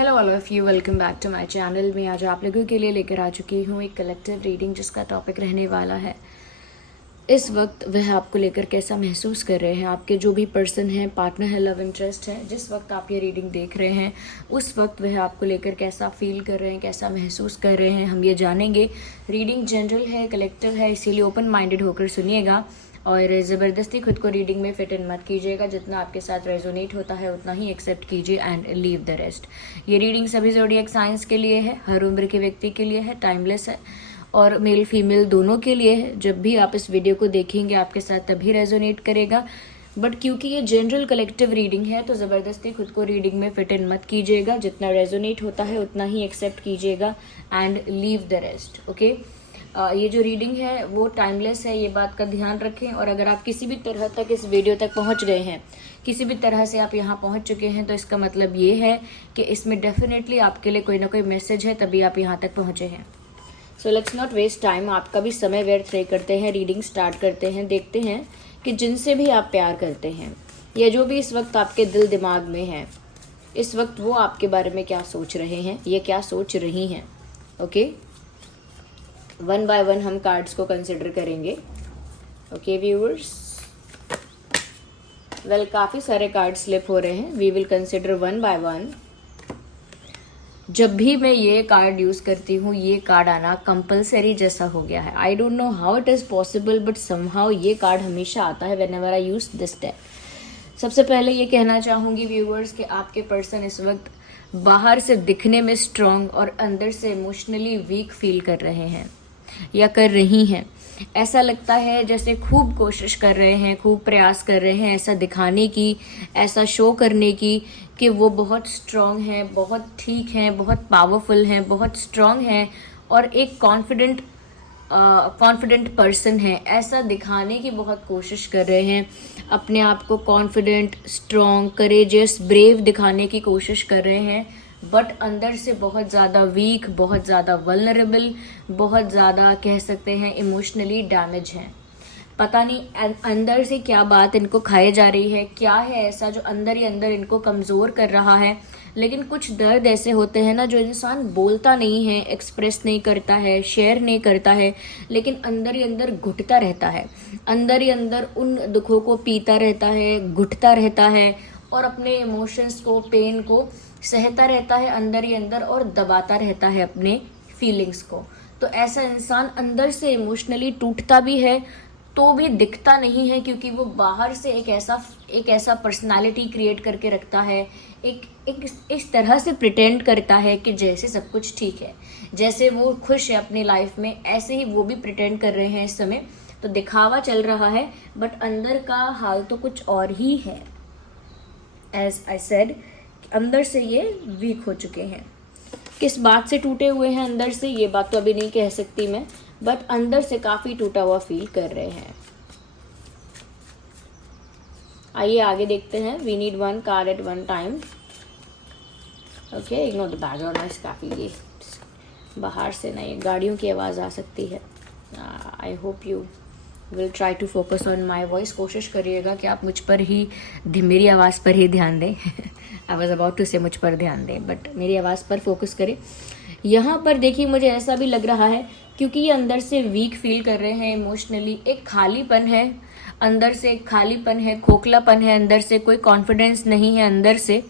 Hello all of you, welcome back to my channel. मैं आज आप लोगों के लिए लेकर आ चुकी हूँ एक कलेक्टिव रीडिंग जिसका टॉपिक रहने वाला है इस वक्त वह आपको लेकर कैसा महसूस कर रहे हैं। आपके जो भी पर्सन हैं, पार्टनर है, लव इंटरेस्ट है, जिस वक्त आप ये रीडिंग देख रहे हैं उस वक्त वह आपको लेकर कैसा फील कर रहे हैं, कैसा महसूस कर रहे हैं, हम ये जानेंगे। रीडिंग जनरल है, कलेक्टिव है, इसीलिए ओपन माइंडेड होकर सुनिएगा और ज़बरदस्ती खुद को रीडिंग में फिट इन मत कीजिएगा। जितना आपके साथ रेजोनेट होता है उतना ही एक्सेप्ट कीजिए एंड लीव द रेस्ट। ये रीडिंग सभी ज़ोडिएक साइंस के लिए है, हर उम्र के व्यक्ति के लिए है, टाइमलेस है और मेल फीमेल दोनों के लिए है। जब भी आप इस वीडियो को देखेंगे आपके साथ तभी रेजोनेट करेगा, बट क्योंकि ये जनरल कलेक्टिव रीडिंग है तो ज़बरदस्ती खुद को रीडिंग में फिट इन मत कीजिएगा। जितना रेजोनेट होता है उतना ही एक्सेप्ट कीजिएगा and leave the rest. Okay, ये जो रीडिंग है वो टाइमलेस है, ये बात का ध्यान रखें। और अगर आप किसी भी तरह तक इस वीडियो तक पहुंच गए हैं, किसी भी तरह से आप यहाँ पहुंच चुके हैं, तो इसका मतलब ये है कि इसमें डेफिनेटली आपके लिए कोई ना कोई मैसेज है, तभी आप यहाँ तक पहुँचे हैं। So let's not waste time, आपका भी समय व्यर्थ नहीं करते हैं, रीडिंग स्टार्ट करते हैं। देखते हैं कि जिनसे भी आप प्यार करते हैं या जो भी इस वक्त आपके दिल दिमाग में है, इस वक्त वो आपके बारे में क्या सोच रहे हैं, ये क्या सोच रही हैं। ओके, वन बाय वन हम कार्ड्स को कंसिडर करेंगे। ओके व्यूअर्स, वेल काफ़ी सारे कार्ड स्लिप हो रहे हैं, we will consider one by one. जब भी मैं ये कार्ड यूज़ करती हूँ ये कार्ड आना कंपलसरी जैसा हो गया है। I don't know how it is possible, but somehow ये कार्ड हमेशा आता है when ever I use this deck. सबसे पहले ये कहना चाहूँगी व्यूअर्स कि आपके पर्सन इस वक्त बाहर से दिखने में स्ट्रॉन्ग और अंदर से इमोशनली वीक फील कर रहे हैं या कर रही हैं। ऐसा लगता है जैसे खूब कोशिश कर रहे हैं, खूब प्रयास कर रहे हैं ऐसा दिखाने की, ऐसा शो करने की कि वो बहुत स्ट्रॉन्ग हैं, बहुत ठीक हैं, बहुत पावरफुल हैं, बहुत स्ट्रॉन्ग हैं और एक कॉन्फिडेंट पर्सन है। ऐसा दिखाने की बहुत कोशिश कर रहे हैं, अपने आप को कॉन्फिडेंट, स्ट्रॉन्ग, करेजियस, ब्रेव दिखाने की कोशिश कर रहे हैं, बट अंदर से बहुत ज़्यादा वीक, बहुत ज़्यादा वल्नरेबल, बहुत ज़्यादा कह सकते हैं इमोशनली डैमेज हैं। पता नहीं अंदर से क्या बात इनको खाए जा रही है, क्या है ऐसा जो अंदर ही अंदर इनको कमज़ोर कर रहा है। लेकिन कुछ दर्द ऐसे होते हैं ना जो इंसान बोलता नहीं है, एक्सप्रेस नहीं करता है, शेयर नहीं करता है, लेकिन अंदर ही अंदर घुटता रहता है, अंदर ही अंदर उन दुखों को पीता रहता है, घुटता रहता है और अपने इमोशंस को, पेन को सहता रहता है अंदर ही अंदर और दबाता रहता है अपने फीलिंग्स को। तो ऐसा इंसान अंदर से इमोशनली टूटता भी है तो भी दिखता नहीं है, क्योंकि वो बाहर से एक ऐसा पर्सनालिटी क्रिएट करके रखता है, एक इस तरह से प्रिटेंड करता है कि जैसे सब कुछ ठीक है, जैसे वो खुश है अपनी लाइफ में, ऐसे ही वो भी प्रिटेंड कर रहे हैं इस समय। तो दिखावा चल रहा है बट अंदर का हाल तो कुछ और ही है। एज आई सेड, अंदर से ये वीक हो चुके हैं। किस बात से टूटे हुए हैं अंदर से, ये बात तो अभी नहीं कह सकती मैं, बट अंदर से काफ़ी टूटा हुआ फील कर रहे हैं। आइए आगे देखते हैं। We need one card at one time. Okay, ignore the background noise. काफ़ी ये बाहर से ना ये गाड़ियों की आवाज़ आ सकती है। I hope you will try to focus on my voice. कोशिश करिएगा कि आप मुझ पर ही, मेरी आवाज़ पर ही ध्यान दें। आई वॉज अबाउट टू से मुझ पर ध्यान दें, बट मेरी आवाज़ पर फोकस करें। यहाँ पर देखिए, मुझे ऐसा भी लग रहा है क्योंकि ये अंदर से वीक फील कर रहे हैं इमोशनली, एक खालीपन है अंदर से, एक खालीपन है, खोखलापन है अंदर से, कोई कॉन्फिडेंस नहीं है अंदर से।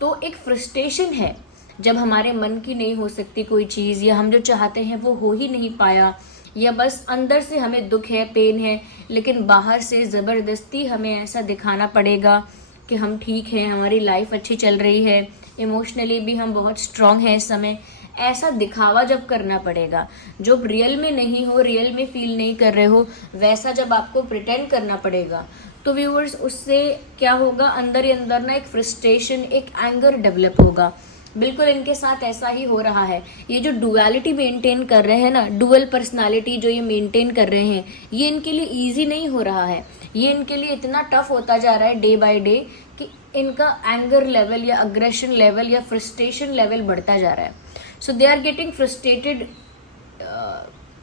तो एक फ्रस्ट्रेशन है जब हमारे मन की नहीं हो सकती कोई चीज़, या हम जो चाहते हैं वो हो ही नहीं पाया, या बस अंदर से हमें दुख है, पेन है, लेकिन बाहर से ज़बरदस्ती हमें ऐसा दिखाना पड़ेगा कि हम ठीक हैं, हमारी लाइफ अच्छी चल रही है, इमोशनली भी हम बहुत स्ट्रॉन्ग हैं इस समय। ऐसा दिखावा जब करना पड़ेगा, जो रियल में नहीं हो, रियल में फील नहीं कर रहे हो, वैसा जब आपको प्रिटेंड करना पड़ेगा, तो व्यूअर्स उससे क्या होगा, अंदर ही अंदर ना एक फ्रस्ट्रेशन, एक एंगर डेवलप होगा। बिल्कुल इनके साथ ऐसा ही हो रहा है। ये जो डुअलिटी मेंटेन कर रहे हैं ना, डुअल पर्सनालिटी जो ये मेंटेन कर रहे हैं, ये इनके लिए ईजी नहीं हो रहा है। ये इनके लिए इतना टफ होता जा रहा है डे बाय डे कि इनका एंगर लेवल या अग्रेशन लेवल या फ्रस्ट्रेशन लेवल बढ़ता जा रहा है। So they are getting frustrated,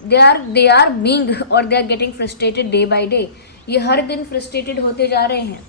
they are being और they are getting frustrated day by day. ये हर दिन फ्रस्ट्रेटेड होते जा रहे हैं।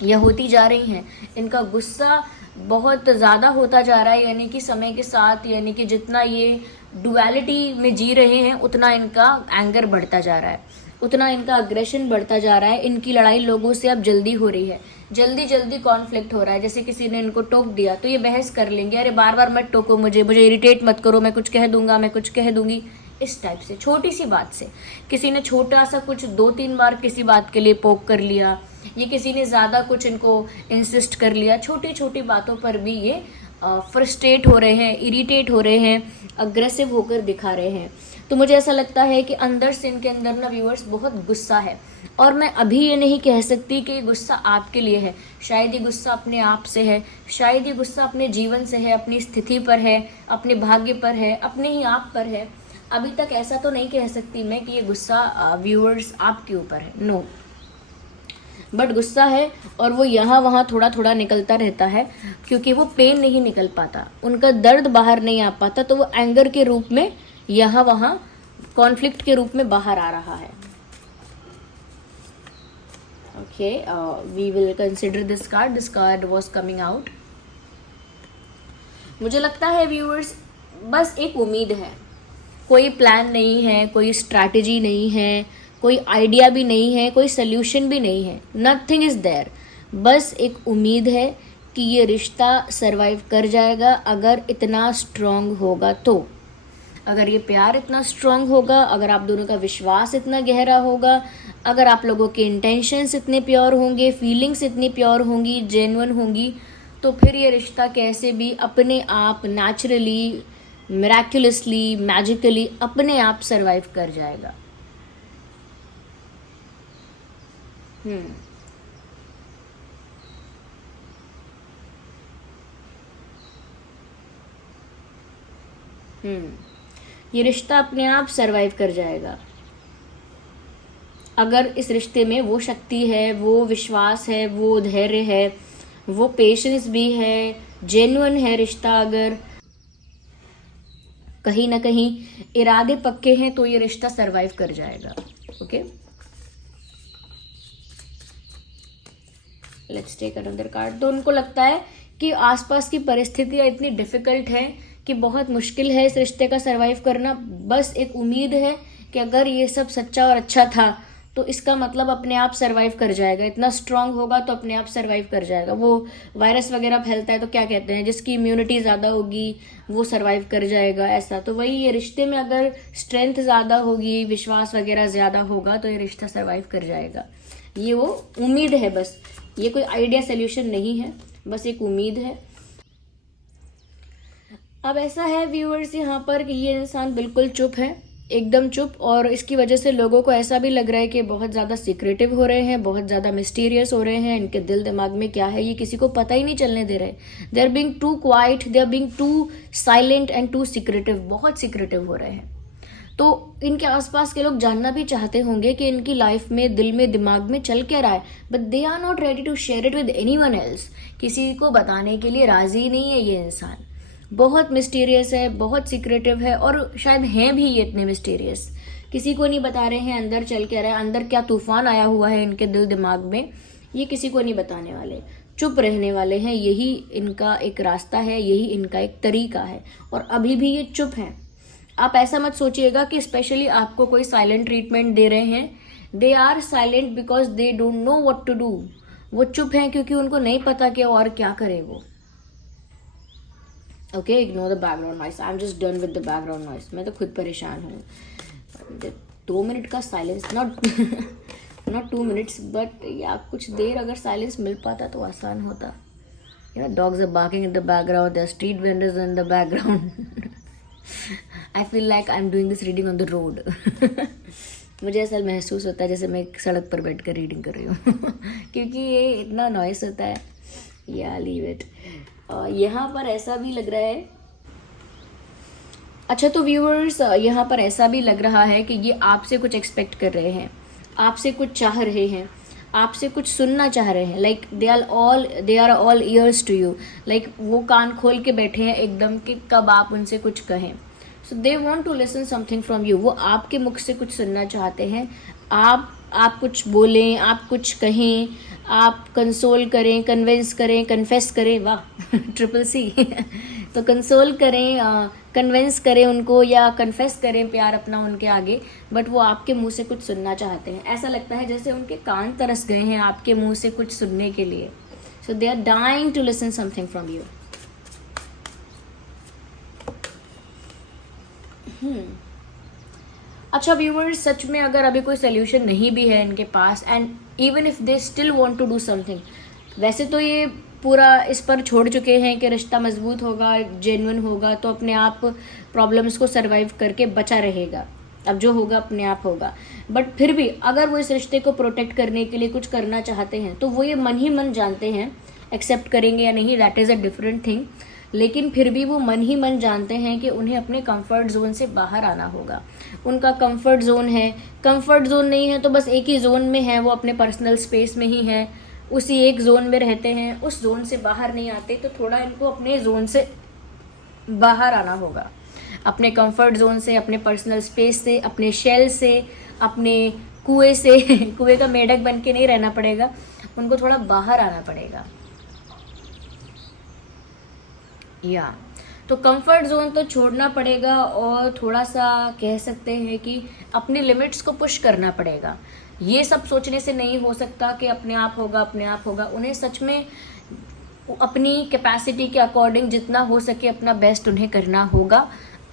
या होती जा रही हैं। इनका गुस्सा बहुत ज़्यादा होता जा रहा है, यानी कि समय के साथ, यानी कि जितना ये डुअलिटी में जी रहे हैं उतना इनका एंगर बढ़ता जा रहा है, उतना इनका अग्रेशन बढ़ता जा रहा है। इनकी लड़ाई लोगों से अब जल्दी हो रही है, जल्दी जल्दी कॉन्फ्लिक्ट हो रहा है। जैसे किसी ने इनको टोक दिया तो ये बहस कर लेंगे, अरे बार बार मत टोको, मुझे इरिटेट मत करो, मैं कुछ कह दूंगा, मैं कुछ कह दूंगी। इस टाइप से छोटी सी बात से किसी ने छोटा सा कुछ 2-3 बार किसी बात के लिए पोक कर लिया, ये किसी ने ज़्यादा कुछ इनको इंसिस्ट कर लिया, छोटी छोटी बातों पर भी ये फ्रस्ट्रेट हो रहे हैं, इरिटेट हो रहे हैं, अग्रेसिव होकर दिखा रहे हैं। तो मुझे ऐसा लगता है कि अंदर से इनके अंदर ना व्यूअर्स बहुत गुस्सा है। और मैं अभी ये नहीं कह सकती कि ये गुस्सा आपके लिए है, शायद ये गुस्सा अपने आप से है, शायद ये गुस्सा अपने जीवन से है, अपनी स्थिति पर है, अपने भाग्य पर है, अपने ही आप पर है। अभी तक ऐसा तो नहीं कह सकती मैं कि ये गुस्सा व्यूअर्स आपके ऊपर है, नो, बट गुस्सा है और वो यहाँ वहाँ थोड़ा थोड़ा निकलता रहता है, क्योंकि वो पेन नहीं निकल पाता, उनका दर्द बाहर नहीं आ पाता, तो वो एंगर के रूप में यहाँ वहाँ कॉन्फ्लिक्ट के रूप में बाहर आ रहा है। Okay, we will consider this card was coming out. मुझे लगता है व्यूअर्स बस एक उम्मीद है, कोई प्लान नहीं है, कोई स्ट्रैटेजी नहीं है, कोई आइडिया भी नहीं है, कोई सल्यूशन भी नहीं है, नथिंग इज देयर। बस एक उम्मीद है कि ये रिश्ता सरवाइव कर जाएगा अगर इतना स्ट्रांग होगा तो, अगर ये प्यार इतना स्ट्रांग होगा, अगर आप दोनों का विश्वास इतना गहरा होगा, अगर आप लोगों के इंटेंशंस इतने प्योर होंगे, फीलिंग्स इतनी प्योर होंगी, जेन्युइन होंगी, तो फिर ये रिश्ता कैसे भी अपने आप नेचुरली, मिराक्युलसली, मैजिकली अपने आप सरवाइव कर जाएगा। ये रिश्ता अपने आप सरवाइव कर जाएगा अगर इस रिश्ते में वो शक्ति है, वो विश्वास है, वो धैर्य है, वो पेशेंस भी है, जेन्युइन है रिश्ता। अगर कहीं ना कहीं इरादे पक्के हैं तो ये रिश्ता सरवाइव कर जाएगा। Okay, let's take another card. तो उनको लगता है कि आसपास की परिस्थितियां इतनी डिफिकल्ट है कि बहुत मुश्किल है इस रिश्ते का सरवाइव करना। बस एक उम्मीद है कि अगर ये सब सच्चा और अच्छा था तो इसका मतलब अपने आप सरवाइव कर जाएगा, इतना स्ट्रांग होगा तो अपने आप सरवाइव कर जाएगा। वो वायरस वगैरह फैलता है तो क्या कहते हैं, जिसकी इम्यूनिटी ज़्यादा होगी वो सरवाइव कर जाएगा, ऐसा। तो वही ये रिश्ते में अगर स्ट्रेंथ ज़्यादा होगी, विश्वास वगैरह ज़्यादा होगा तो ये रिश्ता सरवाइव कर जाएगा। ये वो उम्मीद है, बस ये कोई आइडिया सोल्यूशन नहीं है, बस एक उम्मीद है। अब ऐसा है व्यूअर्स यहाँ पर कि ये इंसान बिल्कुल चुप है, एकदम चुप, और इसकी वजह से लोगों को ऐसा भी लग रहा है कि बहुत ज़्यादा सीक्रेटिव हो रहे हैं, बहुत ज़्यादा मिस्टीरियस हो रहे हैं। इनके दिल दिमाग में क्या है ये किसी को पता ही नहीं चलने दे रहे। They are being too quiet, they are being too silent and too secretive, बहुत सीक्रेटिव हो रहे हैं। तो इनके आसपास के लोग जानना भी चाहते होंगे कि इनकी लाइफ में, दिल में, दिमाग में चल क्या रहा है, but they are not ready to share it with anyone else. किसी को बताने के लिए राजी नहीं है ये इंसान। बहुत मिस्टीरियस है, बहुत सीक्रेटिव है, और शायद हैं भी ये इतने मिस्टीरियस, किसी को नहीं बता रहे हैं अंदर चल क्या रहा है, अंदर क्या तूफान आया हुआ है इनके दिल दिमाग में, ये किसी को नहीं बताने वाले, चुप रहने वाले हैं। यही इनका एक रास्ता है, यही इनका एक तरीका है, और अभी भी ये चुप हैं। आप ऐसा मत सोचिएगा कि स्पेशली आपको कोई साइलेंट ट्रीटमेंट दे रहे हैं। They are silent because they don't know what to do. वो चुप हैं क्योंकि उनको नहीं पता कि और क्या करे वो। Okay, ignore the background noise, I am just done with the background noise. मैं तो खुद परेशान हूँ। 2 मिनट का साइलेंस, नॉट 2 मिनट्स, बट या कुछ देर अगर साइलेंस मिल पाता तो आसान होता। You know, dogs are barking in the background, there are street vendors in the background. I feel like I'm doing this reading on the road. मुझे ऐसा महसूस होता है जैसे मैं एक सड़क पर बैठ कर रीडिंग कर रही हूँ क्योंकि ये इतना नॉइस होता है। या लीव इट। यहाँ पर ऐसा भी लग रहा है, अच्छा तो व्यूअर्स यहाँ पर ऐसा भी लग रहा है कि ये आपसे कुछ एक्सपेक्ट कर रहे हैं, आपसे कुछ चाह रहे हैं, आपसे कुछ सुनना चाह रहे हैं। Like they are all ears to you. Like वो कान खोल के बैठे हैं एकदम कि कब आप उनसे कुछ कहें। So they want to listen something from you. वो आपके मुख से कुछ सुनना चाहते हैं। आप कुछ बोलें, आप कुछ कहें, आप कंसोल करें, कन्विंस करें, कन्फेस करें, वाह ट्रिपल सी तो कंसोल करें, कन्विंस करें उनको या कन्फेस करें प्यार अपना उनके आगे, बट वो आपके मुंह से कुछ सुनना चाहते हैं। ऐसा लगता है जैसे उनके कान तरस गए हैं आपके मुंह से कुछ सुनने के लिए। So they are dying to listen something from you. अच्छा व्यूवर्स, सच में अगर अभी कोई सोल्यूशन नहीं भी है इनके पास, and even if they still want to do something, वैसे तो ये पूरा इस पर छोड़ चुके हैं कि रिश्ता मजबूत होगा, जेन्युइन होगा, तो अपने आप प्रॉब्लम्स को सरवाइव करके बचा रहेगा। अब जो होगा अपने आप होगा। बट फिर भी अगर वो इस रिश्ते को प्रोटेक्ट करने के लिए कुछ करना चाहते हैं तो वो ये मन ही मन जानते हैं, एक्सेप्ट करेंगे या नहीं that is a different thing, लेकिन फिर भी वो मन ही मन जानते हैं कि उन्हें अपने कंफर्ट जोन से बाहर आना होगा। उनका कंफर्ट जोन है, कंफर्ट जोन नहीं है तो बस एक ही जोन में है, वो अपने पर्सनल स्पेस में ही है, उसी एक जोन में रहते हैं, उस जोन से बाहर नहीं आते। तो थोड़ा इनको अपने जोन से बाहर आना होगा, अपने कंफर्ट जोन से, अपने पर्सनल स्पेस से, अपने शेल से, अपने कुएं से कुएं का मेढक बन के नहीं रहना पड़ेगा, उनको थोड़ा बाहर आना पड़ेगा। या तो कंफर्ट जोन तो छोड़ना पड़ेगा और थोड़ा सा कह सकते हैं कि अपनी लिमिट्स को पुश करना पड़ेगा। ये सब सोचने से नहीं हो सकता कि अपने आप होगा, अपने आप होगा। उन्हें सच में अपनी कैपेसिटी के अकॉर्डिंग जितना हो सके अपना बेस्ट उन्हें करना होगा,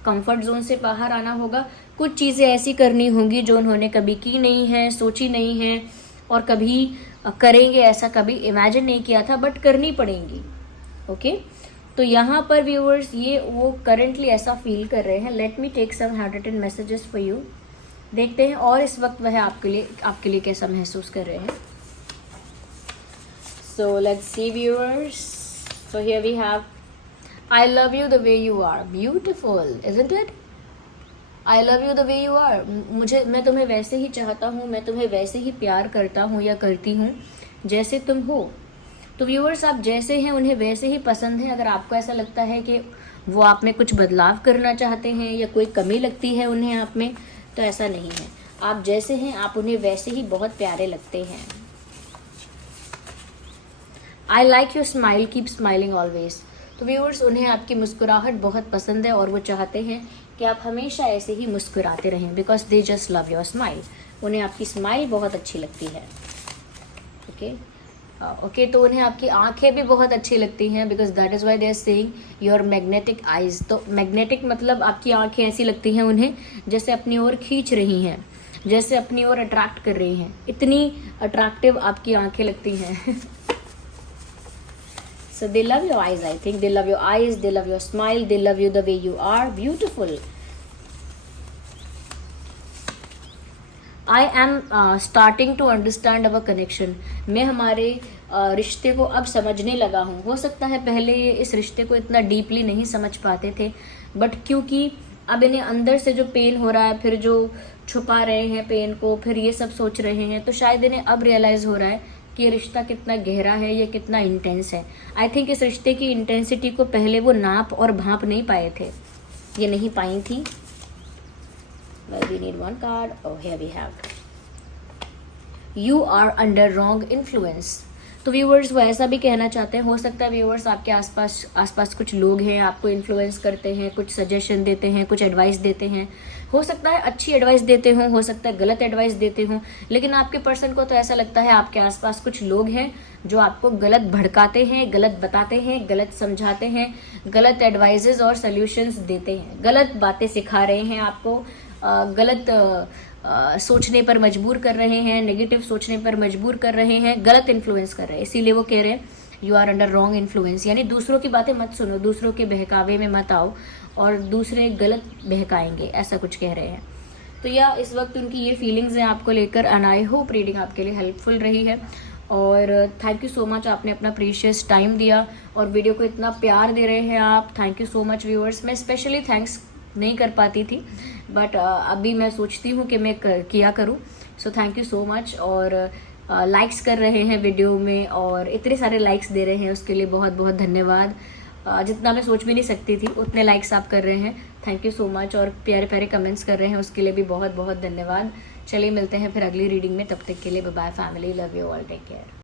कंफर्ट जोन से बाहर आना होगा। कुछ चीज़ें ऐसी करनी होंगी जो उन्होंने कभी की नहीं है, सोची नहीं है और कभी करेंगे ऐसा कभी इमेजिन नहीं किया था, बट करनी पड़ेंगी। ओके तो यहाँ पर व्यूअर्स ये वो करंटली ऐसा फील कर रहे हैं। Let me take some hand written messages for you. देखते हैं और इस वक्त वह आपके लिए कैसा महसूस कर रहे हैं। So let's see viewers. So here we have, I love you the way you are, beautiful isn't it? I love you the way you are. मैं तुम्हें वैसे ही चाहता हूँ, मैं तुम्हें वैसे ही प्यार करता हूँ या करती हूँ जैसे तुम हो। तो व्यूअर्स, आप जैसे हैं उन्हें वैसे ही पसंद है। अगर आपको ऐसा लगता है कि वो आप में कुछ बदलाव करना चाहते हैं या कोई कमी लगती है उन्हें आप में, तो ऐसा नहीं है। आप जैसे हैं आप उन्हें वैसे ही बहुत प्यारे लगते हैं। I like your smile, keep smiling always. तो व्यूअर्स, उन्हें आपकी मुस्कुराहट बहुत पसंद है और वो चाहते हैं कि आप हमेशा ऐसे ही मुस्कुराते रहें, because they just love your smile. उन्हें आपकी स्माइल बहुत अच्छी लगती है। ओके तो उन्हें आपकी आंखें भी बहुत अच्छी लगती हैं, because that is why they are saying your magnetic eyes. तो मैग्नेटिक मतलब आपकी आंखें ऐसी लगती हैं उन्हें जैसे अपनी ओर खींच रही हैं, जैसे अपनी ओर अट्रैक्ट कर रही हैं, इतनी अट्रैक्टिव आपकी आंखें लगती हैं। So they love your eyes, I think. They love your eyes, they love your smile, they love you the way you are. Beautiful. I am starting to understand our connection. मैं हमारे रिश्ते को अब समझने लगा हूँ। हो सकता है पहले ये इस रिश्ते को इतना डीपली नहीं समझ पाते थे, बट क्योंकि अब इन्हें अंदर से जो पेन हो रहा है, फिर जो छुपा रहे हैं पेन को, फिर ये सब सोच रहे हैं, तो शायद इन्हें अब रियलाइज़ हो रहा है कि ये रिश्ता कितना गहरा है, ये कितना इंटेंस है। आई थिंक इस रिश्ते की इंटेंसिटी को पहले वो नाप और भांप नहीं पाए थे, ये नहीं पाई थी। Well, we need one card. Oh, here we have. You are under wrong influence. तो व्यूवर्स वो ऐसा भी कहना चाहते हैं। हो सकता है व्यूवर्स आपके आसपास कुछ लोग हैं, आपको इन्फ्लुएंस करते हैं, कुछ सजेशन देते हैं, कुछ एडवाइस देते हैं। हो सकता है अच्छी एडवाइस देते हों, हो सकता है गलत एडवाइस देते हों, लेकिन आपके पर्सन को तो ऐसा लगता है आपके आसपास कुछ लोग हैं जो आपको गलत भड़काते हैं, गलत बताते हैं, गलत समझाते हैं, गलत एडवाइजेज और सोल्यूशंस देते हैं, गलत बातें सिखा रहे हैं आपको, गलत सोचने पर मजबूर कर रहे हैं, नेगेटिव सोचने पर मजबूर कर रहे हैं, गलत इन्फ्लुएंस कर रहे हैं। इसीलिए वो कह रहे हैं you are under wrong influence, यानी दूसरों की बातें मत सुनो, दूसरों के बहकावे में मत आओ और दूसरे गलत बहकाएंगे, ऐसा कुछ कह रहे हैं। तो या इस वक्त उनकी ये फीलिंग्स हैं आपको लेकर, एंड आई होप रीडिंग आपके लिए हेल्पफुल रही है। और थैंक यू सो मच, आपने अपना प्रीशियस टाइम दिया और वीडियो को इतना प्यार दे रहे हैं आप। Thank you so much viewers. मैं स्पेशली थैंक्स नहीं कर पाती थी, बट अभी मैं सोचती हूँ कि मैं किया करूँ। So thank you so much. और लाइक्स कर रहे हैं वीडियो में और इतने सारे लाइक्स दे रहे हैं, उसके लिए बहुत बहुत धन्यवाद। जितना मैं सोच भी नहीं सकती थी उतने लाइक्स आप कर रहे हैं, थैंक यू सो मच। और प्यारे प्यारे कमेंट्स कर रहे हैं, उसके लिए भी बहुत बहुत धन्यवाद। चलिए मिलते हैं फिर अगली रीडिंग में, तब तक के लिए bye bye family, love you all, take care.